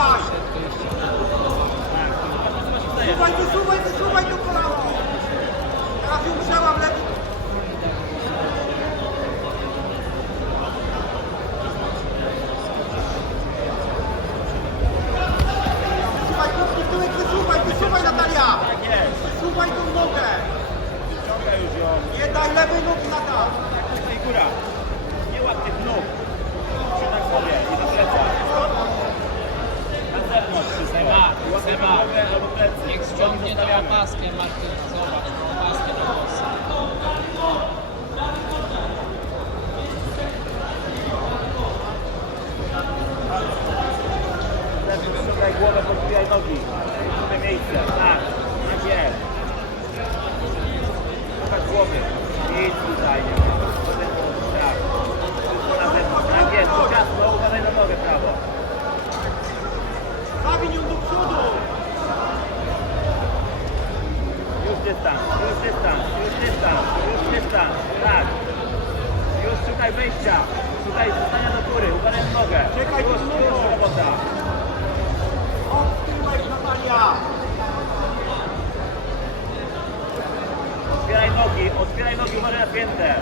Wysuwaj! Wysuwaj, wysuwaj, wysuwaj do kolanki! Trafił przełam lewy. Wysuwaj kółki w tyłek, wysuwaj, wysuwaj Natalia! Wysuwaj tą nogę! Nie daj lewej nogi sobie na opaskę Martin, zobacz, opaskę na włosy. Tutaj głowę podbijaj nogi. Tutaj miejsce. Tak. Tak jest. Pokaż głowy. dystans, już dystans, już dystans, już dystans, tak. Już szukaj wyjścia, szukaj zostania do góry, uważaj w nogę. Czekaj, już, już robota. Odkrywaj Natalia. Otwieraj nogi, otwieraj nogi, uważaj na piętę.